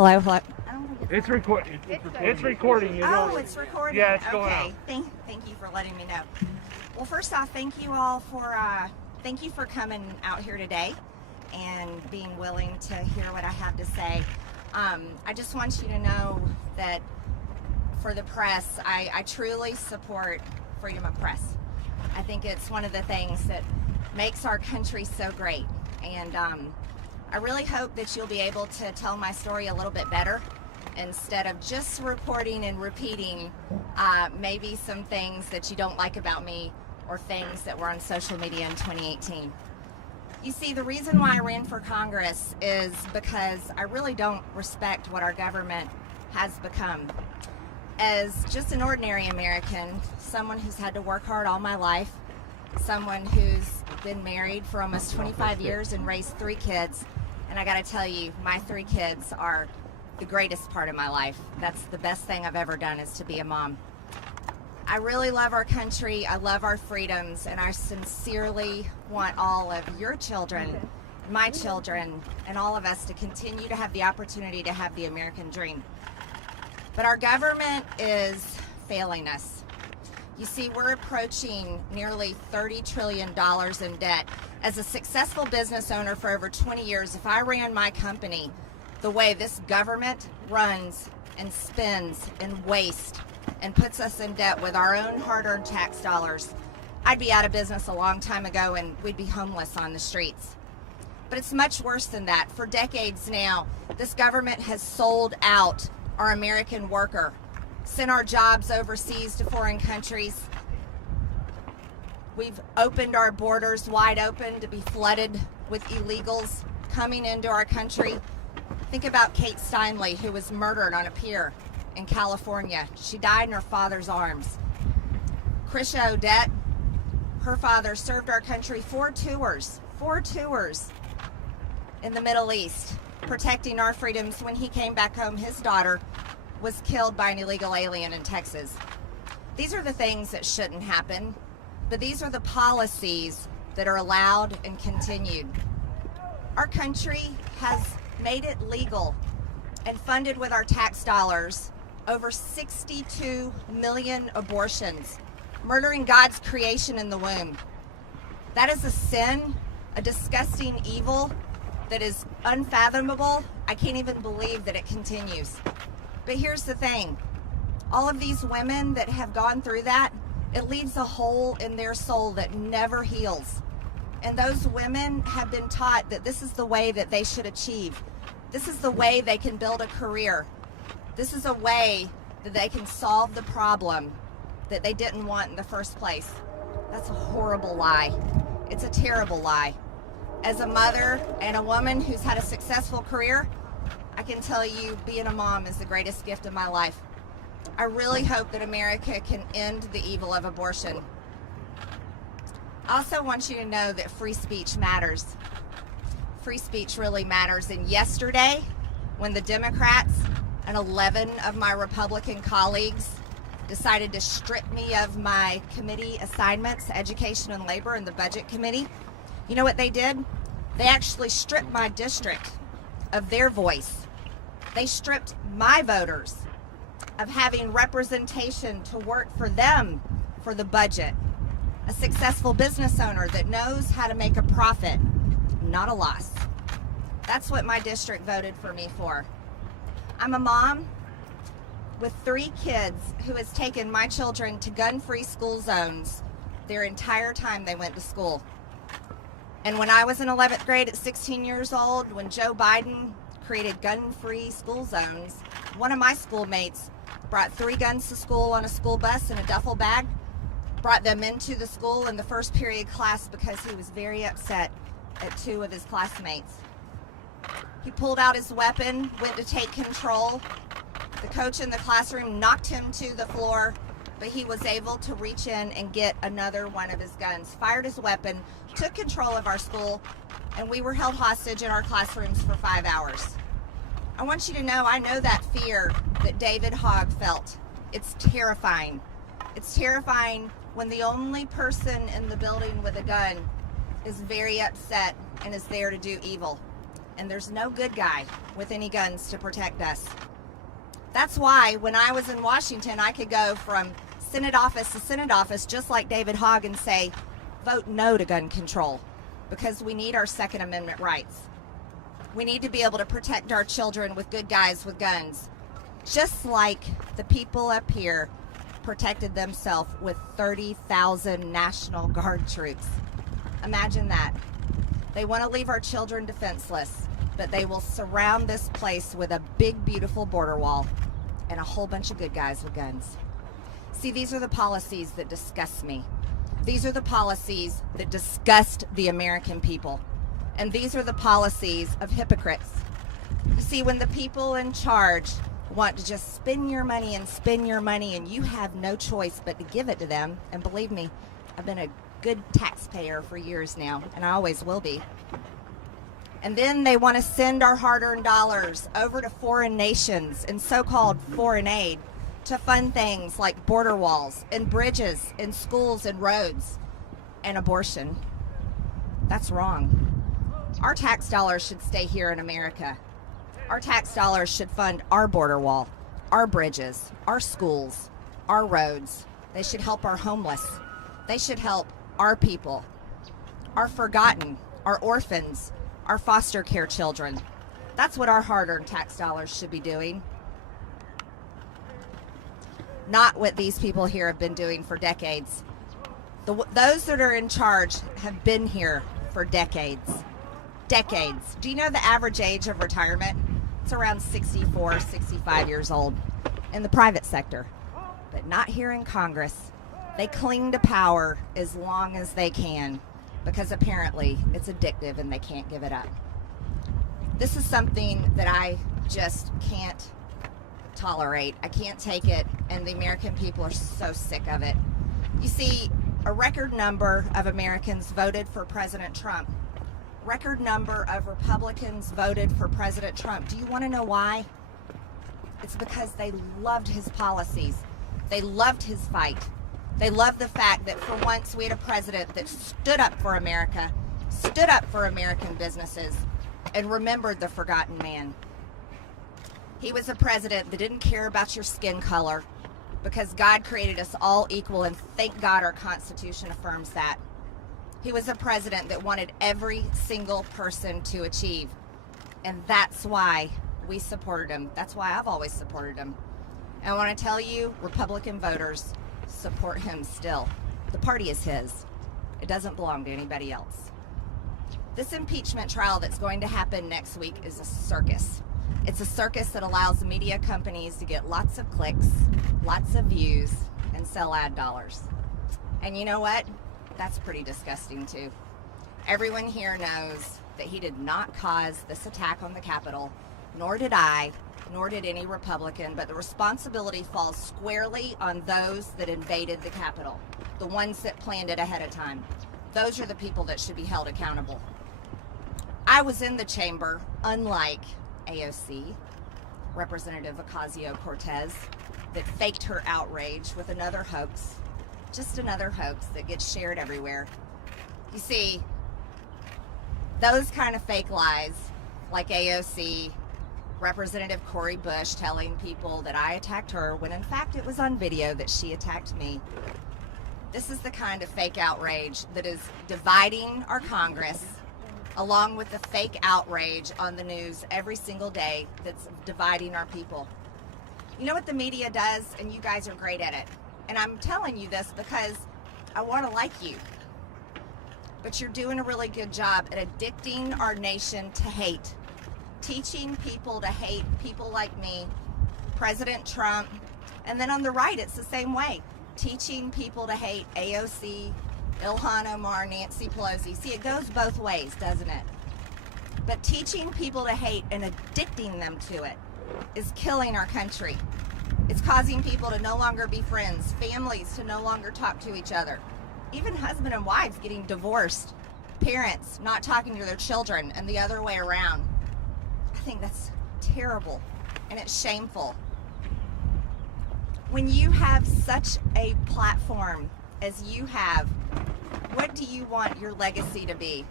Hello, hello. I don't think It's recording. It's recording. You know. Oh, it's recording. Yeah, it's going okay. out. Thank you for letting me know. Well, first off, thank you all for thank you for coming out here today and being willing to hear what I have to say. I just want you to know that for the press, I truly support freedom of press. I think it's one of the things that makes our country so great, and I really hope that you'll be able to tell my story a little bit better instead of just reporting and repeating maybe some things that you don't like about me or things that were on social media in 2018. You see, the reason why I ran for Congress is because I really don't respect what our government has become. As just an ordinary American, someone who's had to work hard all my life, someone who's been married for almost 25 years and raised 3 kids, and I gotta tell you, my 3 kids are the greatest part of my life. That's the best thing I've ever done, is to be a mom. I really love our country, I love our freedoms, and I sincerely want all of your children, my children, and all of us to continue to have the opportunity to have the American dream. But our government is failing us. You see, we're approaching nearly $30 trillion in debt. As a successful business owner for over 20 years, if I ran my company the way this government runs and spends and wastes and puts us in debt with our own hard-earned tax dollars, I'd be out of business a long time ago and we'd be homeless on the streets. But it's much worse than that. For decades now, this government has sold out our American worker, sent our jobs overseas to foreign countries. We've opened our borders wide open to be flooded with illegals coming into our country. Think about Kate Steinle, who was murdered on a pier in California. She died in her father's arms. Krisha Odette, her father served our country 4 tours in the Middle East, protecting our freedoms. When he came back home, his daughter was killed by an illegal alien in Texas. These are the things that shouldn't happen, but these are the policies that are allowed and continued. Our country has made it legal and funded with our tax dollars over 62 million abortions, murdering God's creation in the womb. That is a sin, a disgusting evil that is unfathomable. I can't even believe that it continues. But here's the thing, all of these women that have gone through that, it leaves a hole in their soul that never heals. And those women have been taught that this is the way that they should achieve. This is the way they can build a career. This is a way that they can solve the problem that they didn't want in the first place. That's a horrible lie. It's a terrible lie. As a mother and a woman who's had a successful career, I can tell you being a mom is the greatest gift of my life. I really hope that America can end the evil of abortion. I also want you to know that free speech matters. Free speech really matters. And yesterday, when the Democrats and 11 of my Republican colleagues decided to strip me of my committee assignments, Education and Labor and the Budget Committee, you know what they did? They actually stripped my district of their voice. They stripped my voters of having representation to work for them for the budget. A successful business owner that knows how to make a profit, not a loss. That's what my district voted for me for. I'm a mom with 3 kids who has taken my children to gun-free school zones their entire time they went to school. And when I was in 11th grade at 16 years old, when Joe Biden created gun-free school zones, one of my schoolmates brought 3 guns to school on a school bus in a duffel bag, brought them into the school in the first period class because he was very upset at 2 of his classmates. He pulled out his weapon, went to take control. The coach in the classroom knocked him to the floor, but he was able to reach in and get another one of his guns, fired his weapon, took control of our school, and we were held hostage in our classrooms for 5 hours. I want you to know, I know that fear that David Hogg felt. It's terrifying. It's terrifying when the only person in the building with a gun is very upset and is there to do evil. and there's no good guy with any guns to protect us. That's why when I was in Washington, I could go from Senate office to Senate office, just like David Hogg, and say, vote no to gun control, because we need our Second Amendment rights. We need to be able to protect our children with good guys with guns, just like the people up here protected themselves with 30,000 National Guard troops. Imagine that. They want to leave our children defenseless, but they will surround this place with a big, beautiful border wall and a whole bunch of good guys with guns. See, these are the policies that disgust me. These are the policies that disgust the American people. And these are the policies of hypocrites. You see, when the people in charge want to just spend your money and you have no choice but to give it to them, and believe me, I've been a good taxpayer for years now, and I always will be. And then they want to send our hard-earned dollars over to foreign nations and so-called foreign aid to fund things like border walls and bridges and schools and roads and abortion. That's wrong. Our tax dollars should stay here in America. Our tax dollars should fund our border wall, our bridges, our schools, our roads. They should help our homeless. They should help our people, our forgotten, our orphans, our foster care children. That's what our hard-earned tax dollars should be doing. Not what these people here have been doing for decades. Those that are in charge have been here for decades. Decades. Do you know the average age of retirement? It's around 64, 65 years old in the private sector, but not here in Congress. They cling to power as long as they can because apparently it's addictive and they can't give it up. This is something that I just can't tolerate. I can't take it, and the American people are so sick of it. You see, a record number of Americans voted for President Trump. Record number of Republicans voted for President Trump. Do you want to know why? It's because they loved his policies. They loved his fight. They loved the fact that for once we had a president that stood up for America, stood up for American businesses, and remembered the forgotten man. He was a president that didn't care about your skin color because God created us all equal, and thank God our Constitution affirms that. He was a president that wanted every single person to achieve, and that's why we supported him. That's why I've always supported him. And I want to tell you, Republican voters support him still. The party is his. It doesn't belong to anybody else. This impeachment trial that's going to happen next week is a circus. It's a circus that allows media companies to get lots of clicks, lots of views, and sell ad dollars. And you know what? That's pretty disgusting too. Everyone here knows that he did not cause this attack on the Capitol, nor did I, nor did any Republican, but the responsibility falls squarely on those that invaded the Capitol, the ones that planned it ahead of time. Those are the people that should be held accountable. I was in the chamber, unlike AOC, Representative Ocasio-Cortez, that faked her outrage with another hoax. Just another hoax that gets shared everywhere. You see, those kind of fake lies, like AOC, Representative Cori Bush telling people that I attacked her when in fact it was on video that she attacked me. This is the kind of fake outrage that is dividing our Congress, along with the fake outrage on the news every single day that's dividing our people. You know what the media does, and you guys are great at it. And I'm telling you this because I want to like you. But you're doing a really good job at addicting our nation to hate. Teaching people to hate people like me, President Trump, and then on the right it's the same way. Teaching people to hate AOC, Ilhan Omar, Nancy Pelosi. See, it goes both ways, doesn't it? But teaching people to hate and addicting them to it is killing our country. It's causing people to no longer be friends, families to no longer talk to each other, even husband and wives getting divorced, parents not talking to their children, and the other way around. I think that's terrible, and it's shameful. When you have such a platform as you have, what do you want your legacy to be?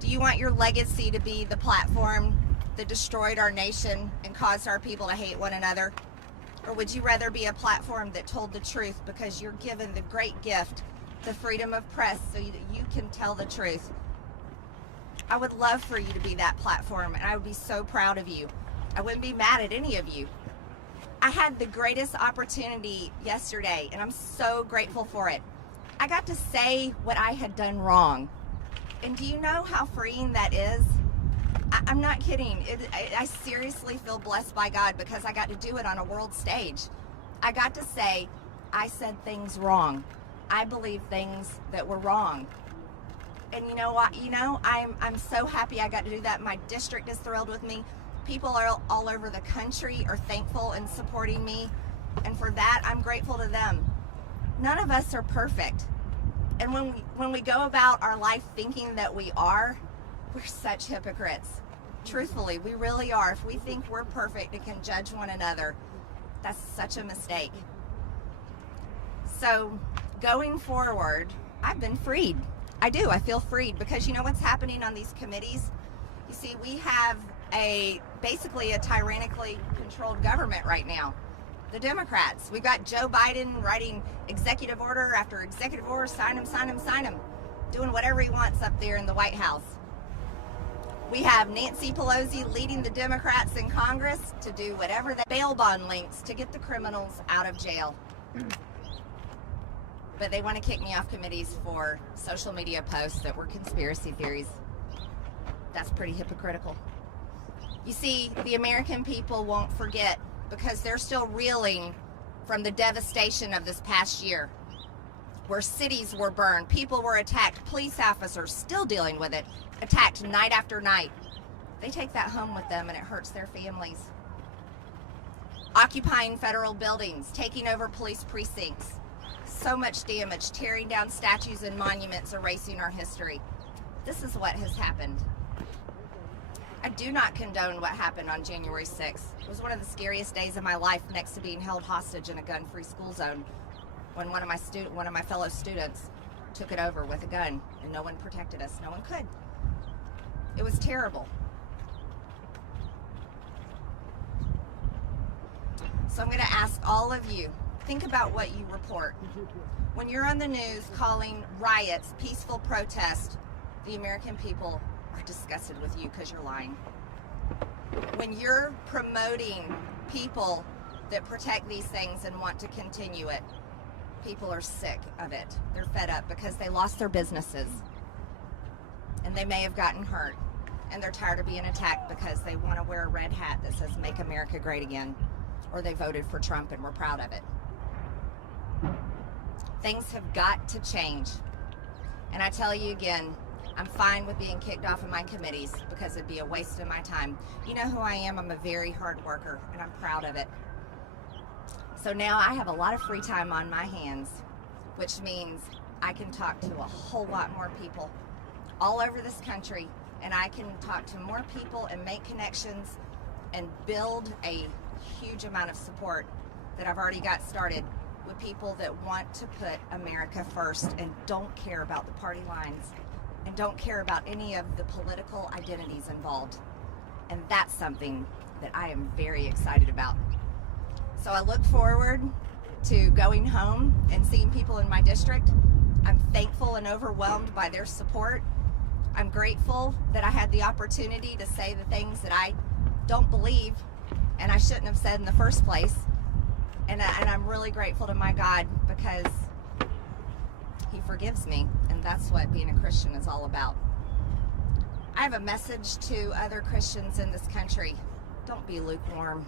Do you want your legacy to be the platform that destroyed our nation and caused our people to hate one another? Or would you rather be a platform that told the truth because you're given the great gift, the freedom of press, so that you can tell the truth? I would love for you to be that platform, and I would be so proud of you. I wouldn't be mad at any of you. I had the greatest opportunity yesterday, and I'm so grateful for it. I got to say what I had done wrong. And do you know how freeing that is? I'm not kidding. I seriously feel blessed by God because I got to do it on a world stage. I got to say, I said things wrong. I believe things that were wrong. And you know what? I'm so happy I got to do that. My district is thrilled with me. People are all over the country are thankful and supporting me. And for that, I'm grateful to them. None of us are perfect. And when we go about our life thinking that we are, we're such hypocrites. Truthfully, we really are. If we think we're perfect and can judge one another, that's such a mistake. So going forward, I've been freed. I do. I feel freed because you know what's happening on these committees? You see, we have basically a tyrannically controlled government right now. The Democrats. We've got Joe Biden writing executive order after executive order, sign him, sign him, sign him, doing whatever he wants up there in the White House. We have Nancy Pelosi leading the Democrats in Congress to do whatever the bail bond links to get the criminals out of jail. But they want to kick me off committees for social media posts that were conspiracy theories. That's pretty hypocritical. You see, the American people won't forget because they're still reeling from the devastation of this past year, where cities were burned, people were attacked, police officers still dealing with it, attacked night after night. They take that home with them and it hurts their families. Occupying federal buildings, taking over police precincts, so much damage, tearing down statues and monuments, erasing our history. This is what has happened. I do not condone what happened on January 6th. It was one of the scariest days of my life, next to being held hostage in a gun-free school zone, when one of my fellow students took it over with a gun, and no one protected us. No one could. It was terrible. So I'm going to ask all of you, think about what you report. When you're on the news calling riots, peaceful protest, the American people are disgusted with you because you're lying. When you're promoting people that protect these things and want to continue it, people are sick of it. They're fed up because they lost their businesses and they may have gotten hurt, and they're tired of being attacked because they want to wear a red hat that says "Make America Great Again," or they voted for Trump and we're proud of it. Things have got to change. And I tell you again, I'm fine with being kicked off of my committees because it'd be a waste of my time. You know who I am. I'm a very hard worker and I'm proud of it. So now I have a lot of free time on my hands, which means I can talk to a whole lot more people all over this country, and I can talk to more people and make connections and build a huge amount of support that I've already got started with people that want to put America first and don't care about the party lines and don't care about any of the political identities involved. And that's something that I am very excited about. So I look forward to going home and seeing people in my district. I'm thankful and overwhelmed by their support. I'm grateful that I had the opportunity to say the things that I don't believe and I shouldn't have said in the first place. And I'm really grateful to my God because He forgives me, and that's what being a Christian is all about. I have a message to other Christians in this country. Don't be lukewarm.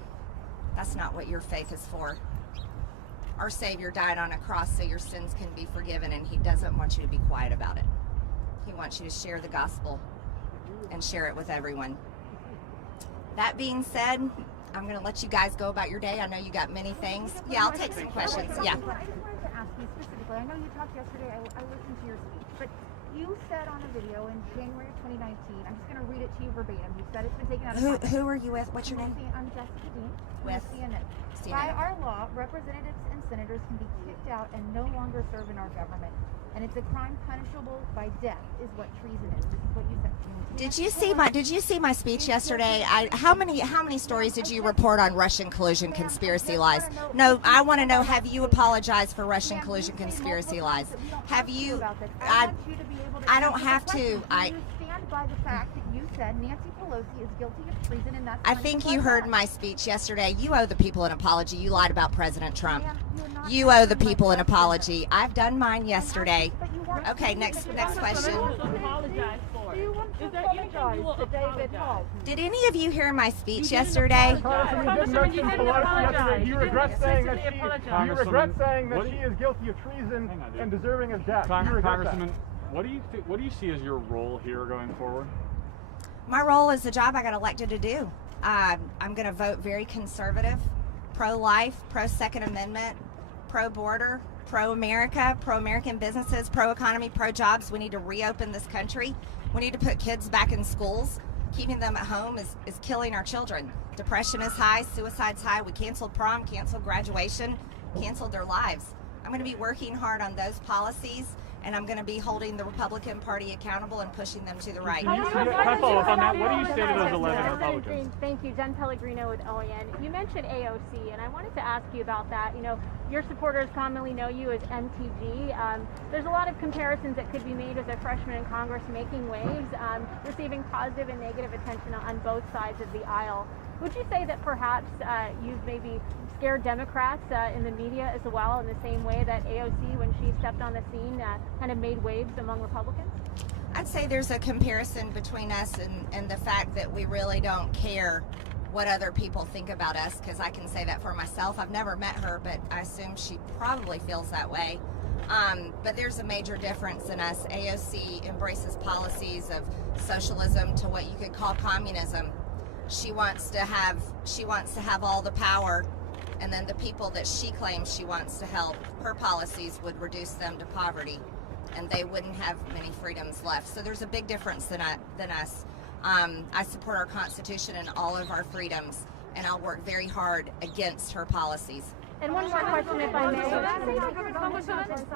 That's not what your faith is for. Our Savior died on a cross so your sins can be forgiven, and He doesn't want you to be quiet about it. He wants you to share the gospel and share it with everyone. That being said, I'm going to let you guys go about your day. I know you got many things. Yeah, I'll take some questions. Yeah. I just wanted to ask you specifically. I know you talked yesterday. I listened to your speech, but you said on a video in January of 2019, I'm just going to read it to you verbatim. You said it's been taken out of context. Who are you with? What's your name? I'm Jessica Dean. with CNN. CNN. By our law, representatives and senators can be kicked out and no longer serve in our government. And it's a crime punishable by death, is what treason is. This is what you said. Did you see my speech yesterday? How many stories did you report on Russian collusion conspiracy lies? No, I want to know, have you apologized for Russian collusion conspiracy lies? Have you? I don't have to. You stand by the fact that you said Nancy Pelosi is guilty of treason, and that's I think you heard my speech yesterday. You owe the people an apology. You lied about President Trump. You owe the people an apology. I've done mine yesterday. Okay, next question. Do you want to apologize to David Hogg? Did any of you hear my speech yesterday? Congressman, you didn't apologize. You regret saying that she is guilty of treason and deserving of death. Congressman, what do you see as your role here going forward? My role is the job I got elected to do. I'm going to vote very conservative, pro-life, pro-Second Amendment, pro-border, pro-America, pro-American businesses, pro-economy, pro-jobs. We need to reopen this country. We need to put kids back in schools. Keeping them at home is killing our children. Depression is high, suicide's high. We canceled prom, canceled graduation, canceled their lives. I'm going to be working hard on those policies, and I'm going to be holding the Republican Party accountable and pushing them to the right. Can I follow up on that? What do you say to those 11 Republicans? Thank you. Jen Pellegrino with OAN. You mentioned AOC, and I wanted to ask you about that. You know, your supporters commonly know you as MTG. There's a lot of comparisons that could be made as a freshman in Congress making waves, receiving positive and negative attention on both sides of the aisle. Would you say that perhaps you've maybe scared Democrats in the media as well, in the same way that AOC, when she stepped on the scene, kind of made waves among Republicans? I'd say there's a comparison between us and the fact that we really don't care what other people think about us, because I can say that for myself. I've never met her, but I assume she probably feels that way. But there's a major difference in us. AOC embraces policies of socialism to what you could call communism. She wants to have all the power, and then the people that she claims she wants to help, her policies would reduce them to poverty, and they wouldn't have many freedoms left. So there's a big difference than us. I support our Constitution and all of our freedoms, and I'll work very hard against her policies. And one more question, if I may.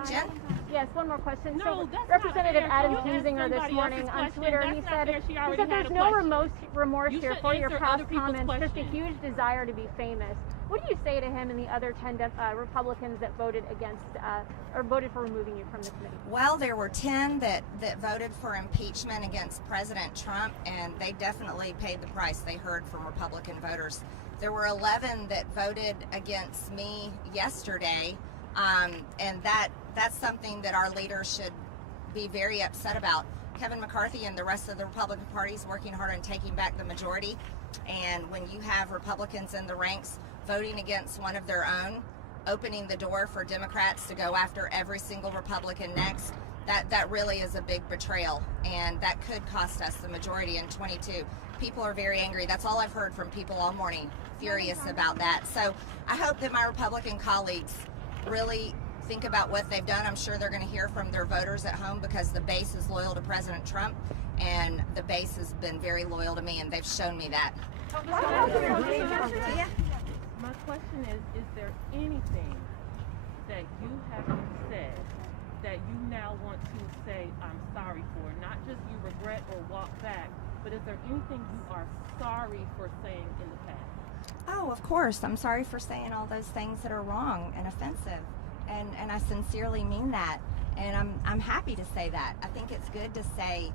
Jen? Yes, one more question. So, Representative Adam Kinzinger this morning on Twitter, he said there's no remorse here for your past comments, just a huge desire to be famous. What do you say to him and the other 10 Republicans that voted against or voted for removing you from the committee? Well, there were 10 that voted for impeachment against President Trump, and they definitely paid the price. They heard from Republican voters. There were 11 that voted against me yesterday, and that's something that our leaders should be very upset about. Kevin McCarthy and the rest of the Republican Party is working hard on taking back the majority, and when you have Republicans in the ranks voting against one of their own, opening the door for Democrats to go after every single Republican next, that really is a big betrayal, and that could cost us the majority in 22. People are very angry. That's all I've heard from people all morning, furious about that. So I hope that my Republican colleagues really think about what they've done. I'm sure they're going to hear from their voters at home, because the base is loyal to President Trump, and the base has been very loyal to me, and they've shown me that. Yeah. My question is there anything that you have said that you now want to say I'm sorry for? Not just you regret or walk back, but is there anything you are sorry for saying in the past? Oh, of course. I'm sorry for saying all those things that are wrong and offensive. And I sincerely mean that. And I'm happy to say that. I think it's good to say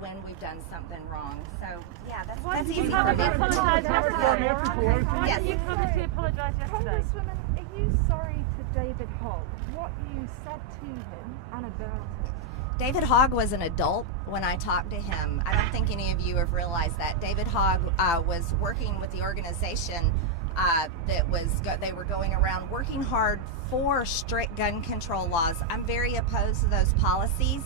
when we've done something wrong. So yeah, that's easy for me. Yes. You publicly apologized yesterday. Congresswoman, are you sorry to David Hogg? What you said to him and about it? David Hogg was an adult when I talked to him. I don't think any of you have realized that. David Hogg was working with the organization they were going around working hard for strict gun control laws. I'm very opposed to those policies.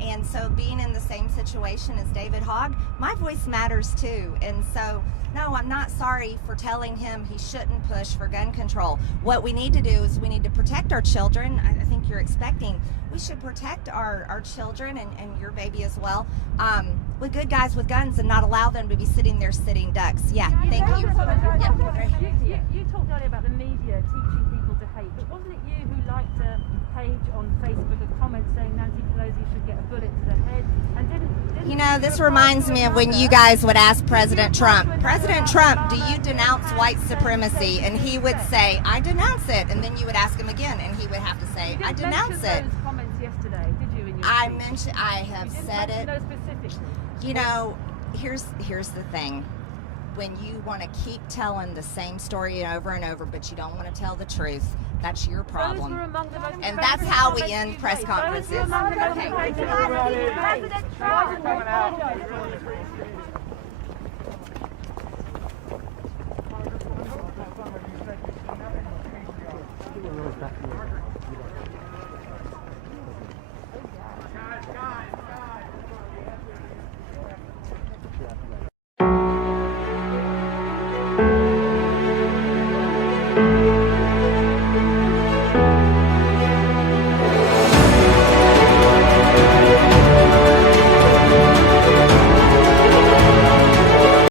And so being in the same situation as David Hogg, my voice matters too. And so, no, I'm not sorry for telling him he shouldn't push for gun control. What we need to do is we need to protect our children. I think you're expecting. We should protect our children and your baby as well with good guys with guns, and not allow them to be sitting there sitting ducks. Yeah, thank you. Yep. talking earlier about the media teaching people to hate, but wasn't it you who liked a page on Facebook, a comment saying Nancy Pelosi should get a bullet to the head, and didn't You know, this reminds me of when you guys would ask President Trump, President Trump, do you denounce white supremacy? And he would say, I denounce it. And then you would ask him again, and he would have to say, I denounce it. Those comments yesterday, did you? In your I have you didn't said mention it. those specifically. You know, here's the thing. When you want to keep telling the same story over and over, but you don't want to tell the truth, that's your problem. Those were among the most And that's how we comments end you press made. conferences. Those were among the most Okay. comments you made. President Trump.